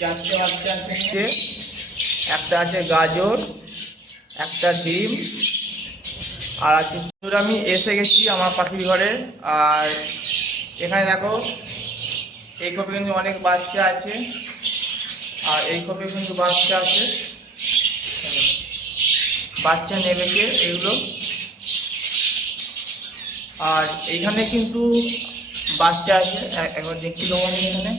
চারটে বাচ্চা আছে, একটা আছে গাজর, একটা ডিম আর আছে। আমি এসে গেছি আমার পাখির ঘরে। আর এখানে দেখো এই খোপে কিন্তু অনেক বাচ্চা আছে, আর এই খোপে কিন্তু বাচ্চা আছে, বাচ্চা নেবেছে এগুলো। আর এইখানে কিন্তু বাচ্চা আছে, একবার দেখতে দেবো আমি। এখানে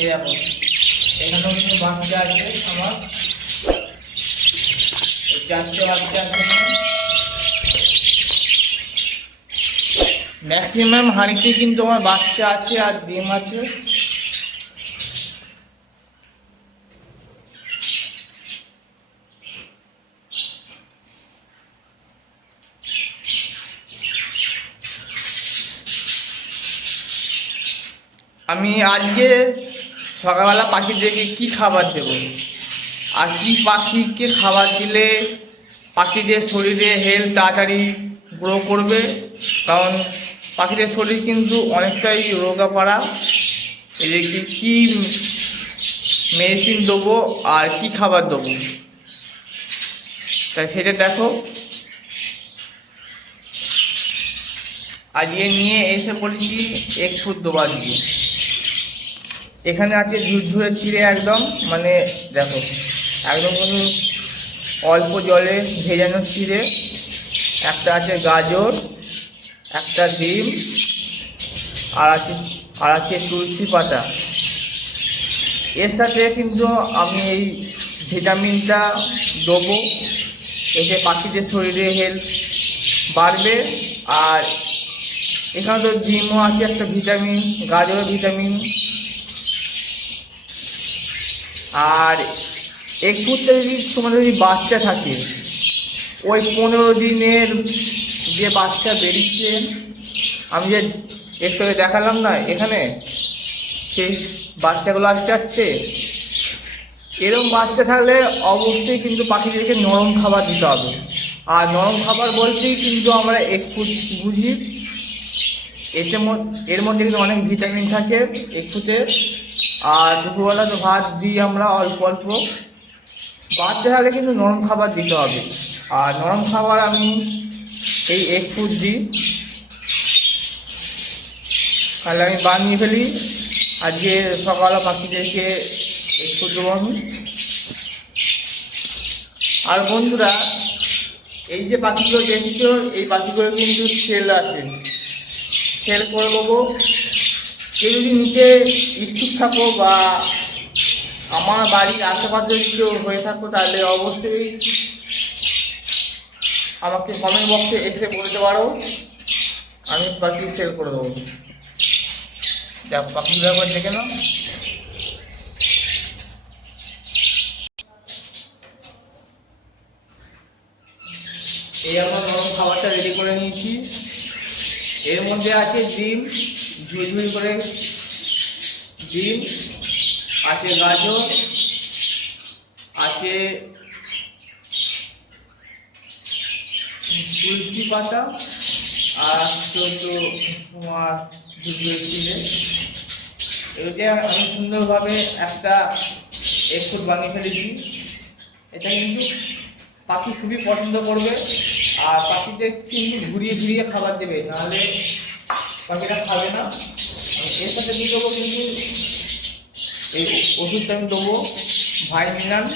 এই দেখো, এখানেও কিন্তু বাচ্চা আছে আমার, চারটে বাচ্চা আছে। ম্যাক্সিমাম হাঁড়িতে কিন্তু আমার বাচ্চা আছে আর ডিম আছে। আমি আজকে সকালবেলা পাখিদেরকে কি খাবার দেব আর কি পাখিকে খাবার দিলে পাখিদের শরীরে হেলথ তাড়াতাড়ি গ্রো করবে, কারণ পাখিদের শরীর কিন্তু অনেকটাই রোগাপাড়া। এদেরকে কী মেডিসিন দেবো আর কি খাবার দেবো, তাই সেটা দেখো। আজকে নিয়ে এসে বলেছি এক ফুট দেবো আজকে। এখানে আছে ঝুরঝুরে চিড়ে, একদম মানে দেখো একদম অল্প জলে ভেজানো চিড়ে। একটা আছে গাজর, একটা ডিম আর আছে তুলসী পাতা। এর সাথে কিন্তু আমি এই ভিটামিনটা দেবো, এতে পাখিদের শরীরে হেলথ বাড়বে। আর এখানে তো ডিমও আছে একটা ভিটামিন, গাজরের ভিটামিন। আর এক ফুটে যদি তোমাদের যদি বাচ্চা থাকে, ওই 15 দিনের যে বাচ্চা বেরিয়েছে, আমি যে একটু দেখালাম না এখানে, সেই বাচ্চাগুলো আসতে এরকম বাচ্চা থাকলে অবশ্যই কিন্তু পাখিদেরকে নরম খাবার দিতে হবে। আর নরম খাবার বলতেই কিন্তু আমরা এক ফুট বুঝি। এর মধ্যে কিন্তু অনেক ভিটামিন থাকে এক ফুটে। আর দুপুরবেলা তো ভাত দিই আমরা অল্প অল্প। বাচ্চা থাকলে কিন্তু নরম খাবার দিতে হবে। আর নরম খাবার আমি এই এক ফুট দিই, তাহলে আমি বানিয়ে ফেলি। আজকে সকালে পাখিদেরকে এক ফুট দেবো আমি। আর বন্ধুরা, এই যে পাখিগুলো দেখছো, এই পাখিগুলো কিন্তু সেল আছে, সেল করে দেবো। কেউ যদি নিতে ইচ্ছুক থাকো বা আমার বাড়ির আশেপাশে কেউ হয়ে থাকো, তাহলে অবশ্যই আমাকে কমেন্ট বক্সে এসে বলতে পারো, আমি পাখি সেল করে দেবো। দেখো পাখিগুলো একবার দেখে নাও। এই আমার নরম খাবারটা রেডি করে নিয়েছি। এর মধ্যে আছে ডিম, ঝুড়ি করে ডিম আছে, গাজর আছে, তুলসী পাতা আর তোমার ঝুড়ি। এটা আমি সুন্দরভাবে একটা এক ফুট বানিয়ে ফেলেছি। এটা কিন্তু পাখি খুবই পছন্দ করবে। আর পাখিদের কিন্তু ঘুরিয়ে ঘুরিয়ে খাবার দেবে, নাহলে পাখিটা খাবে না। এর সাথে দিয়ে দেবো কিন্তু এই ওষুধটা আমি দেবো, ভাইমিনাল।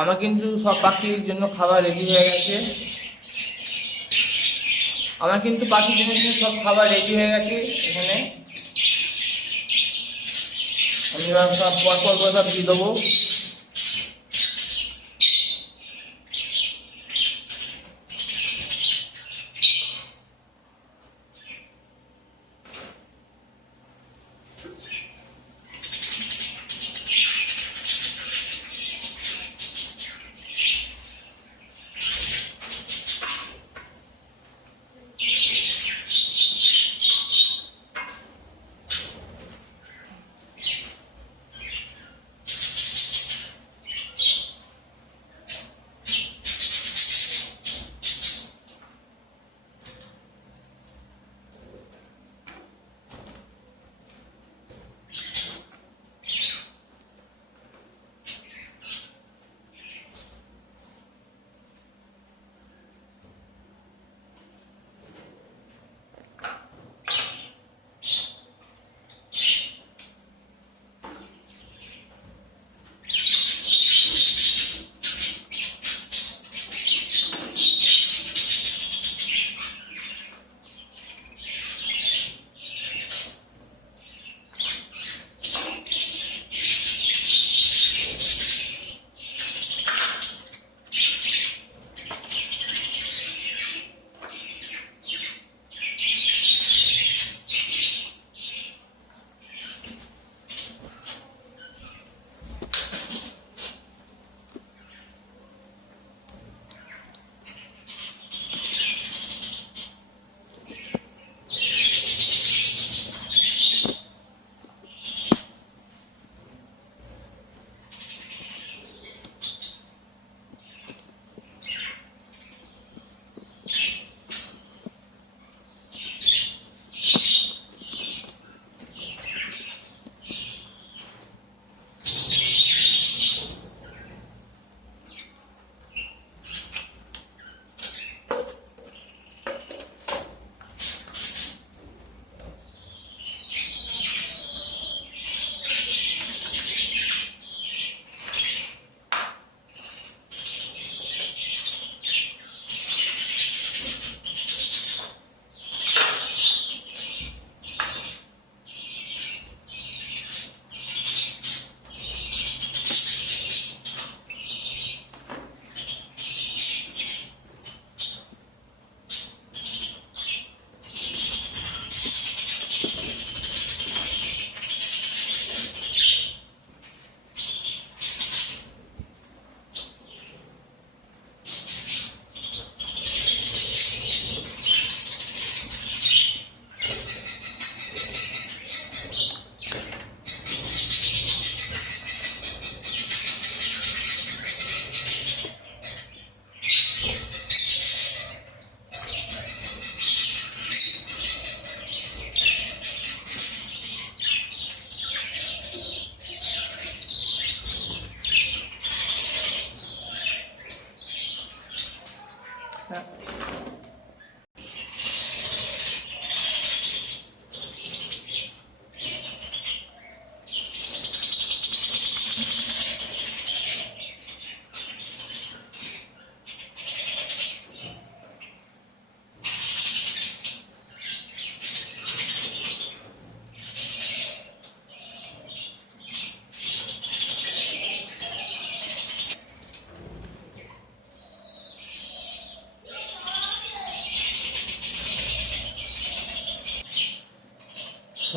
আমার কিন্তু সব পাখির জন্য খাবার রেডি হয়ে গেছে। আমার কিন্তু পাখির জন্য সব খাবার রেডি হয়ে গেছে। এখানে আমি সব পরপর সব দিয়ে দেবো।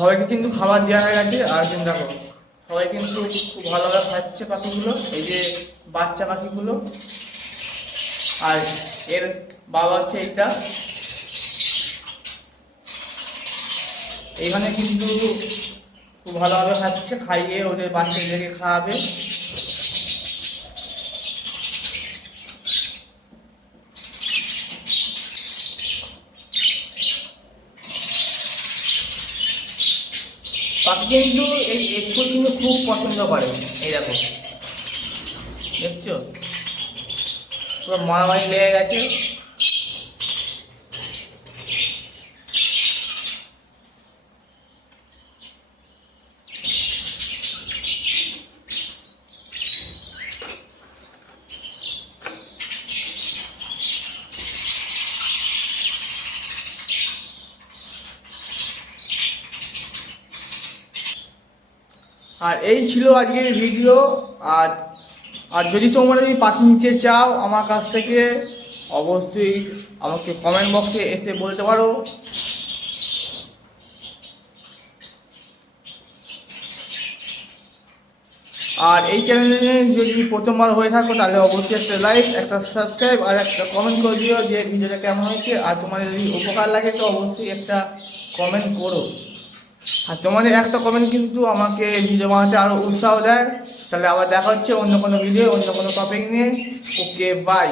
সবাইকে কিন্তু খাবার দেওয়া হয়ে গেছে। আর কিন্তু দেখো সবাই কিন্তু খুব ভালোভাবে খাচ্ছে পাখিগুলো, এই যে বাচ্চা পাখিগুলো। আর এর বাবা হচ্ছে এইটা। এইখানে কিন্তু খুব ভালোভাবে খাচ্ছে, খাইয়ে ওদের বাচ্চাদেরকে খাওয়াবে। পাখি কিন্তু এই এগুলো কিন্তু খুব পছন্দ করে। এই দেখো, দেখছো পুরো মারামারি লেগে গেছে। আর এই ছিল আজকের ভিডিও। আর আর যদি তোমরা যদি পাখি নিতে চাও আমার কাছ থেকে, অবশ্যই আমাকে কমেন্ট বক্সে এসে বলতে পারো। আর এই চ্যানেলে যদি প্রথমবার হয়ে থাকো তাহলে অবশ্যই একটা লাইক, একটা সাবস্ক্রাইব আর একটা কমেন্ট করে দিও যে ভিডিওটা কেমন হয়েছে। আর তোমাদের যদি উপকার লাগে তো অবশ্যই একটা কমেন্ট করো। আর তোমাদের একটা কমেন্ট কিন্তু আমাকে ভিডিও বানাতে আরও উৎসাহ দেয়। তাহলে আবার দেখা হচ্ছে অন্য কোনো ভিডিও, অন্য কোনো টপিক নিয়ে। ওকে, বাই।